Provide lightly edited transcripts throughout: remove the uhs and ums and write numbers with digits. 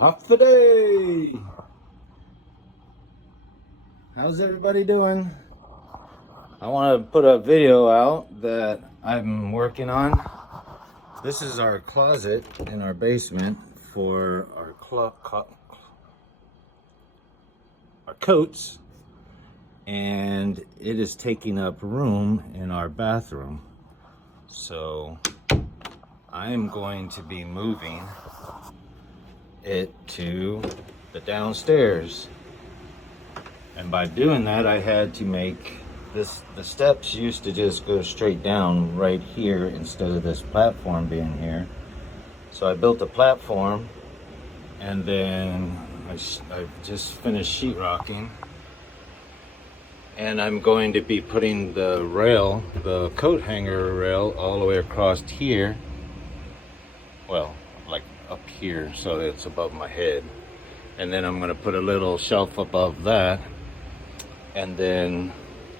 Off the day! How's everybody doing? I want to put a video out that I'm working on. This is our closet in our basement for our coats, and it is taking up room in our bathroom. So I'm going to be moving it to the downstairs. And by doing that, I had to make this, the steps used to just go straight down right here instead of this platform being here. So I built a platform, and then I just finished sheetrocking. And I'm going to be putting the rail, the coat hanger rail, all the way across here. Well, like up here, so it's above my head. And then I'm going to put a little shelf above that. And then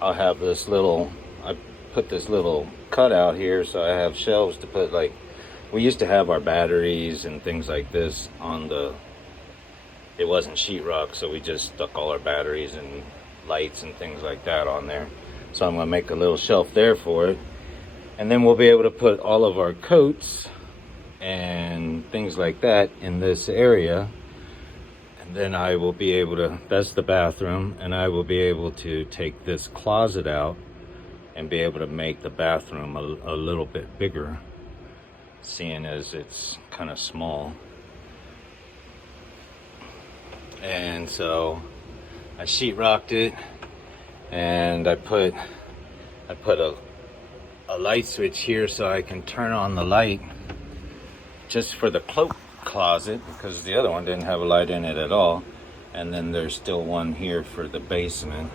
I'll have this little, I put this little cutout here so I have shelves to put, like, we used to have our batteries and things like this on the, it wasn't sheetrock, so we just stuck all our batteries and lights and things like that on there. So I'm going to make a little shelf there for it. And then we'll be able to put all of our coats and things like that in this area. And then I will be able to, that's the bathroom, and I will be able to take this closet out and be able to make the bathroom a little bit bigger, seeing as it's kind of small. And so I sheetrocked it, and I put a light switch here so I can turn on the light just for the cloak closet, because the other one didn't have a light in it at all. And then there's still one here for the basement.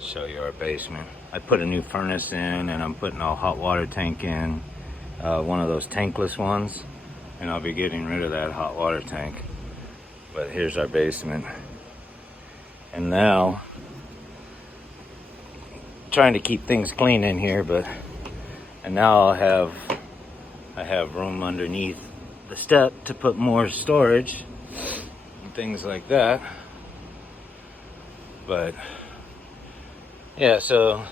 Show you our basement. I put a new furnace in, and I'm putting a hot water tank in, one of those tankless ones, and I'll be getting rid of that hot water tank. But here's our basement. And now trying to keep things clean in here, and now I have room underneath the step to put more storage and things like that. But yeah, so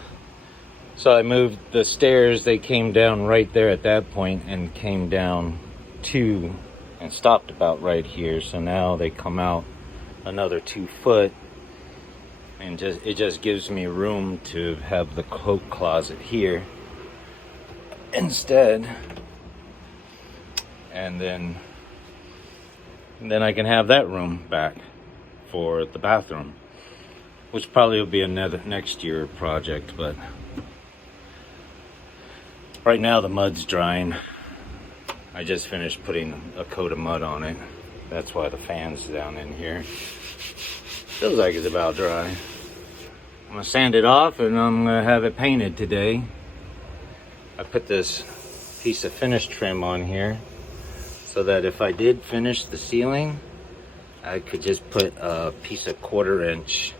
I moved the stairs. They came down right there at that point and came down and stopped about right here. So now they come out another 2 foot, and it just gives me room to have the coat closet here instead. And then I can have that room back for the bathroom, which probably will be another next year project. But right now the mud's drying. I just finished putting a coat of mud on it. That's why the fan's down in here. Feels like it's about dry. I'm gonna sand it off, and I'm gonna have it painted today. I put this piece of finish trim on here so that if I did finish the ceiling, I could just put a piece of 1/4 inch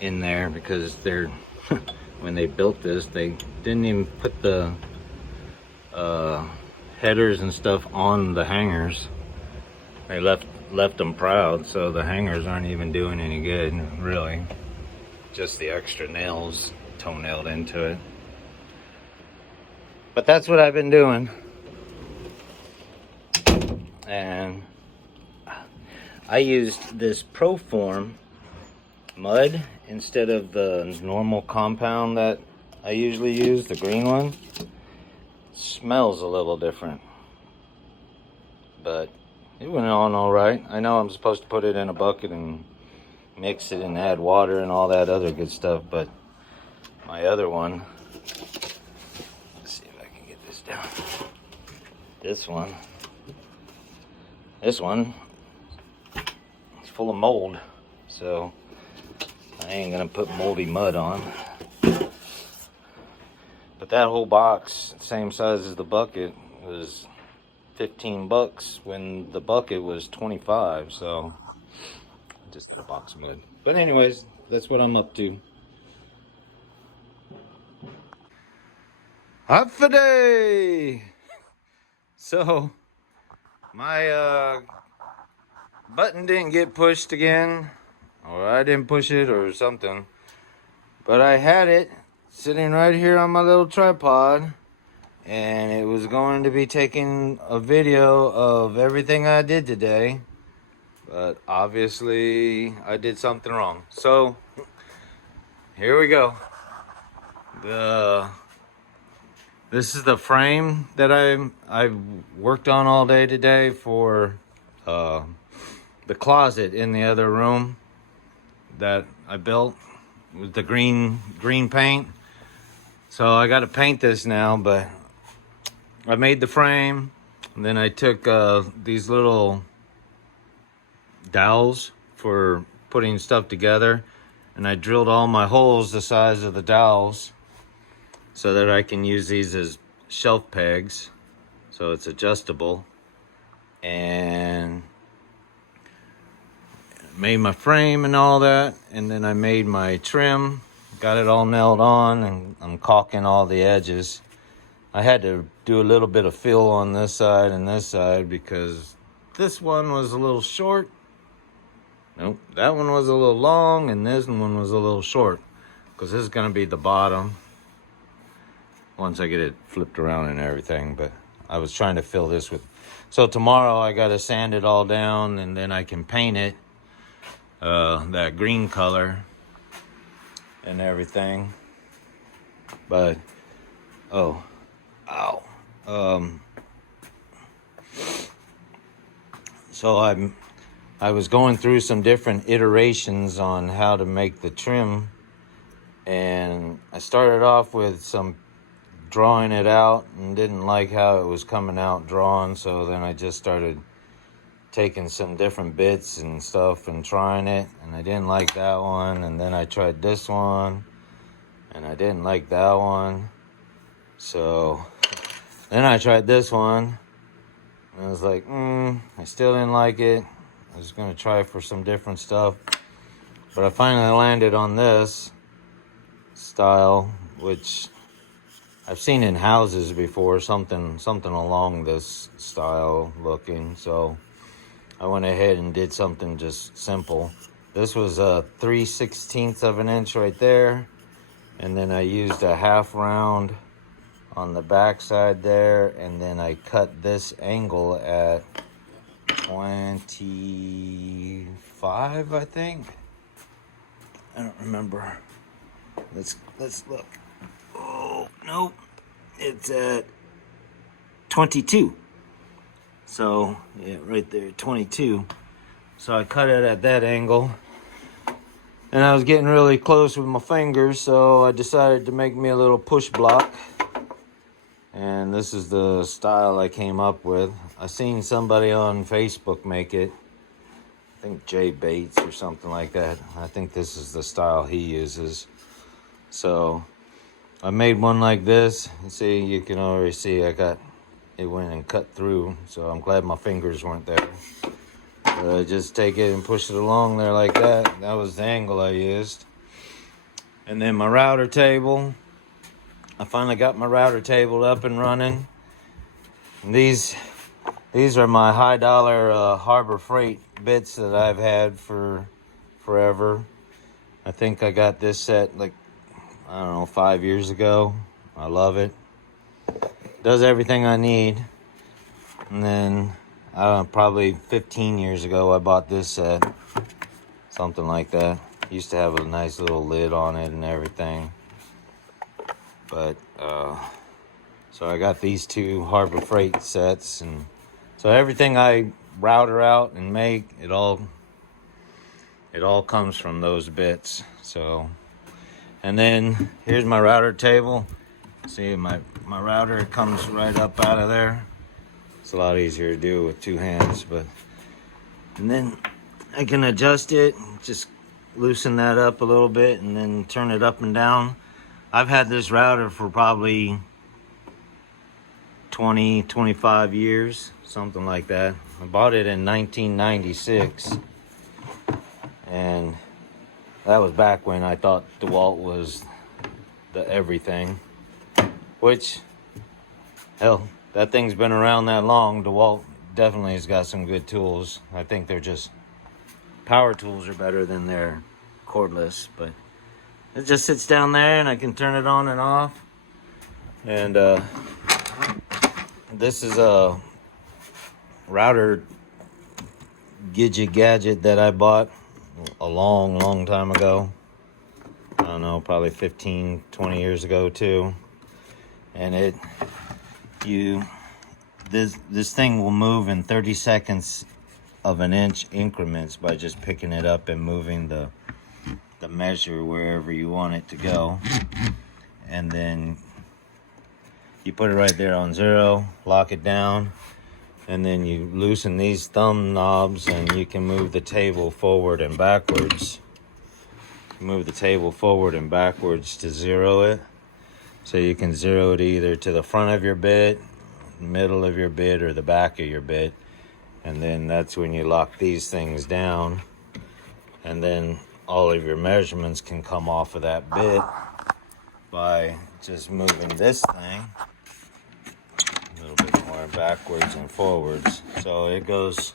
in there, because they're when they built this, they didn't even put the headers and stuff on the hangers. They left them proud, so the hangers aren't even doing any good, really. Just the extra nails toenailed into it. But that's what I've been doing. And I used this Proform mud instead of the normal compound that I usually use, the green one. Smells a little different, but it went on all right. I know I'm supposed to put it in a bucket and mix it and add water and all that other good stuff, but my other one, let's see if I can get this down. This one is full of mold, so I ain't gonna put moldy mud on. But that whole box, same size as the bucket, was $15 when the bucket was $25, so just a box of mud. But anyways, that's what I'm up to. Up for day! So My button didn't get pushed again, or I didn't push it or something, but I had it sitting right here on my little tripod, and it was going to be taking a video of everything I did today, but obviously I did something wrong. So here we go. This is the frame that I worked on all day today for the closet in the other room that I built with the green paint. So I got to paint this now, but I made the frame, and then I took these little dowels for putting stuff together, and I drilled all my holes the size of the dowels so that I can use these as shelf pegs, so it's adjustable. And made my frame and all that, and then I made my trim, got it all nailed on, and I'm caulking all the edges. I had to do a little bit of fill on this side and this side because this one was a little short. Nope, that one was a little long, and this one was a little short, because this is going to be the bottom once I get it flipped around and everything. But I was trying to fill this with, so tomorrow I got to sand it all down, and then I can paint it that green color and everything. But oh, ow. So I was going through some different iterations on how to make the trim, and I started off with some drawing it out and didn't like how it was coming out drawn, so then I just started taking some different bits and stuff and trying it, and I didn't like that one, and then I tried this one and I didn't like that one, so then I tried this one and I was like, I still didn't like it. I was going to try for some different stuff, but I finally landed on this style, which I've seen in houses before, something along this style looking. So I went ahead and did something just simple. This was a 3/16 of an inch right there, and then I used a half round on the back side there, and then I cut this angle at 25, I think. I don't remember. Let's look. Oh, nope. It's at 22. So, yeah, right there, 22. So I cut it at that angle. And I was getting really close with my fingers, so I decided to make me a little push block. And this is the style I came up with. I seen somebody on Facebook make it. I think Jay Bates or something like that. I think this is the style he uses. So I made one like this. See, you can already see it went and cut through. So I'm glad my fingers weren't there. Just take it and push it along there like that. That was the angle I used. And then my router table. I finally got my router table up and running. And these are my high dollar Harbor Freight bits that I've had for forever. I think I got this set like, I don't know, 5 years ago. I love it. Does everything I need. And then probably 15 years ago I bought this set. Something like that. Used to have a nice little lid on it and everything. But so I got these two Harbor Freight sets, and so everything I router out and make, it all comes from those bits. So, and then here's my router table. See, my router comes right up out of there. It's a lot easier to do with two hands, and then I can adjust it, just loosen that up a little bit and then turn it up and down. I've had this router for probably 20, 25 years, something like that. I bought it in 1996, and that was back when I thought DeWalt was the everything, which, hell, that thing's been around that long. DeWalt definitely has got some good tools. I think they're just power tools are better than their cordless, but it just sits down there and I can turn it on and off. And this is a router gadget that I bought a long time ago. I don't know, probably 15, 20 years ago too. And this thing will move in 30 seconds of an inch increments by just picking it up and moving the measure wherever you want it to go. And then you put it right there on 0, lock it down, and then you loosen these thumb knobs and you can move the table forward and backwards. Move the table forward and backwards to 0 it. So you can 0 it either to the front of your bit, middle of your bit, or the back of your bit. And then that's when you lock these things down. And then all of your measurements can come off of that bit by just moving this thing a little bit more backwards and forwards. So it goes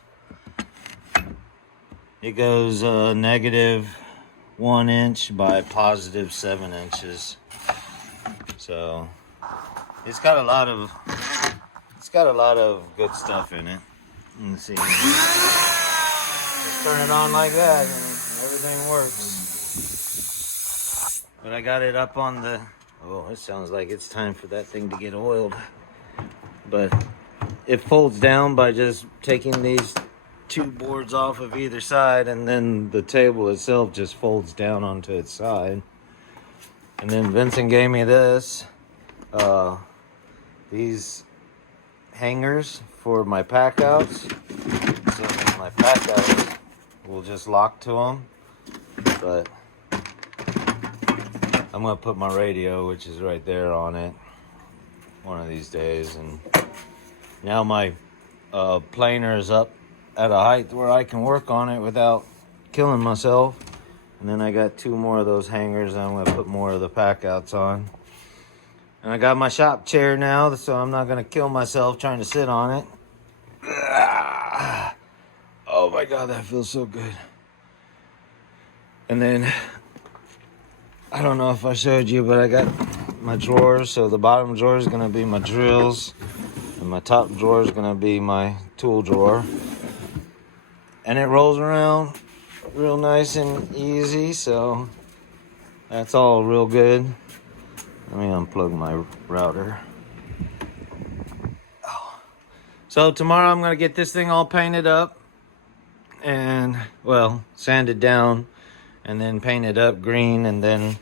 -1 inch by +7 inches. So it's got a lot of good stuff in it. Let's see. Just turn it on like that and everything works. But I got it up on the... Oh, it sounds like it's time for that thing to get oiled. But it folds down by just taking these 2 boards off of either side, and then the table itself just folds down onto its side. And then Vincent gave me these hangers for my pack outs. So my pack outs will just lock to them. But I'm gonna put my radio, which is right there, on it one of these days. And now my planer is up at a height where I can work on it without killing myself. And then I got 2 more of those hangers I'm gonna put more of the pack outs on. And I got my shop chair now, so I'm not gonna kill myself trying to sit on it. Oh my God, that feels so good. And then, I don't know if I showed you, but I got my drawers. So the bottom drawer is gonna be my drills, and my top drawer is gonna be my tool drawer. And it rolls around real nice and easy, so that's all real good. Let me unplug my router. Oh. So tomorrow I'm gonna get this thing all painted up and, well, sanded down and then painted up green, and then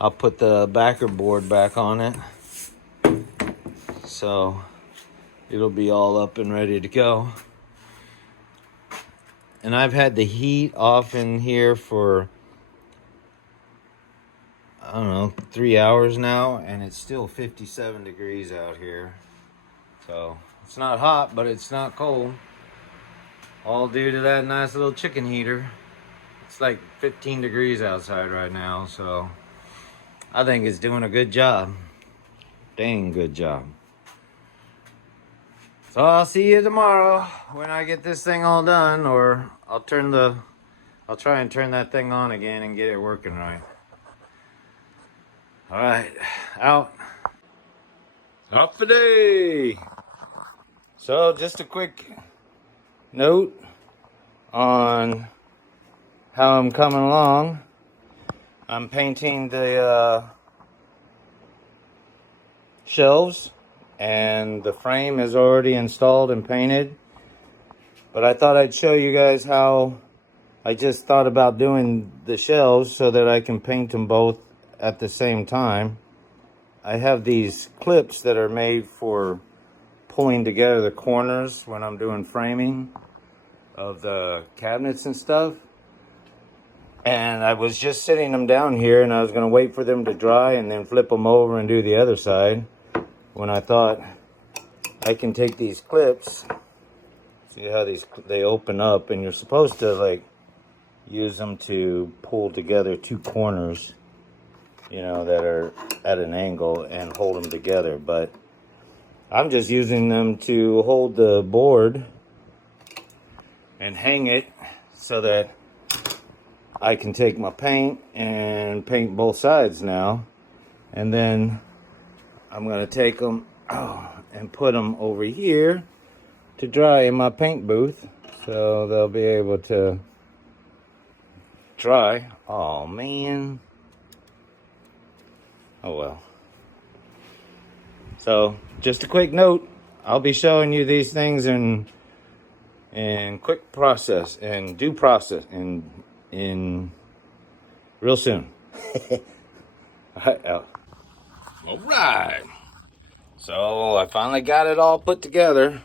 I'll put the backer board back on it. So it'll be all up and ready to go. And I've had the heat off in here for, I don't know, 3 hours now, and it's still 57 degrees out here. So it's not hot, but it's not cold. All due to that nice little chicken heater. It's like 15 degrees outside right now, so I think it's doing a good job. Dang good job. So I'll see you tomorrow when I get this thing all done, or I'll try and turn that thing on again and get it working right. All right, out. Off the day. So just a quick note on how I'm coming along. I'm painting the shelves, and the frame is already installed and painted. But I thought I'd show you guys how I just thought about doing the shelves so that I can paint them both at the same time. I have these clips that are made for pulling together the corners when I'm doing framing of the cabinets and stuff. And I was just sitting them down here, and I was going to wait for them to dry and then flip them over and do the other side, when I thought I can take these clips. See how they open up, and you're supposed to like use them to pull together 2 corners, you know, that are at an angle, and hold them together. But I'm just using them to hold the board and hang it so that I can take my paint and paint both sides now. And then I'm gonna take them and put them over here to dry in my paint booth, so they'll be able to dry. Oh man. Oh well. So just a quick note, I'll be showing you these things in quick process and due process in real soon. All right. So I finally got it all put together.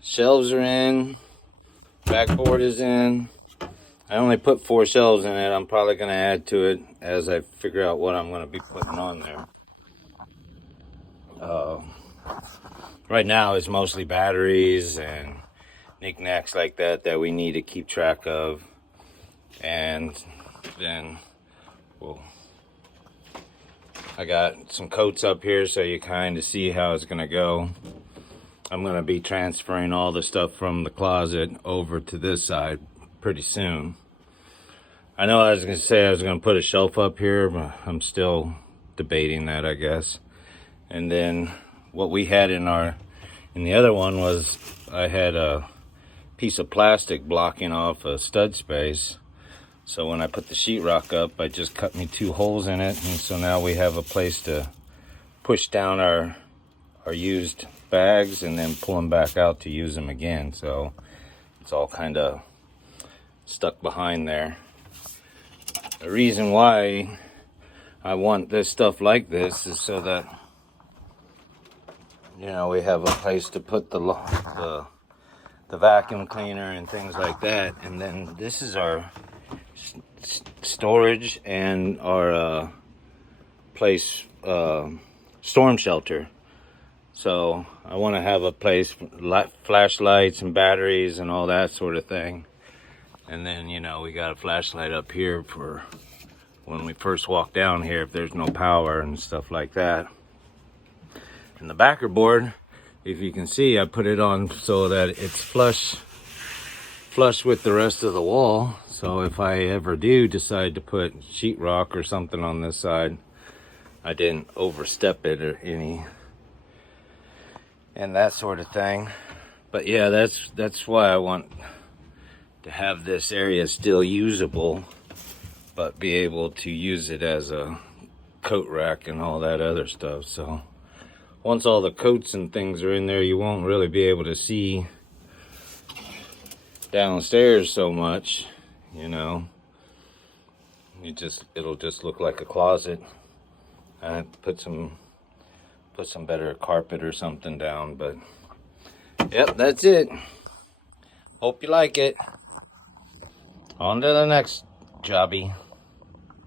Shelves are in, backboard is in. I only put 4 shelves in it. I'm probably going to add to it as I figure out what I'm going to be putting on there. Right now it's mostly batteries and knickknacks like that we need to keep track of. And then, well, I got some coats up here so you kind of see how it's going to go. I'm going to be transferring all the stuff from the closet over to this side pretty soon. I know I was going to say I was going to put a shelf up here, but I'm still debating that, I guess. And then what we had in the other one was I had a piece of plastic blocking off a stud space. So when I put the sheetrock up, I just cut me 2 holes in it. And so now we have a place to push down our used bags and then pull them back out to use them again. So it's all kind of stuck behind there. The reason why I want this stuff like this is so that, you know, we have a place to put the vacuum cleaner and things like that. And then this is our storage and our place, storm shelter. So I want to have a place, flashlights and batteries and all that sort of thing. And then, you know, we got a flashlight up here for when we first walk down here if there's no power and stuff like that. And the backer board, if you can see, I put it on so that it's flush with the rest of the wall. So if I ever do decide to put sheetrock or something on this side, I didn't overstep it or any, and that sort of thing. But yeah, that's why I want to have this area still usable, but be able to use it as a coat rack and all that other stuff. So once all the coats and things are in there, you won't really be able to see downstairs so much, you know. It'll just look like a closet. I put some better carpet or something down, but yep, that's it. Hope you like it. On to the next jobby.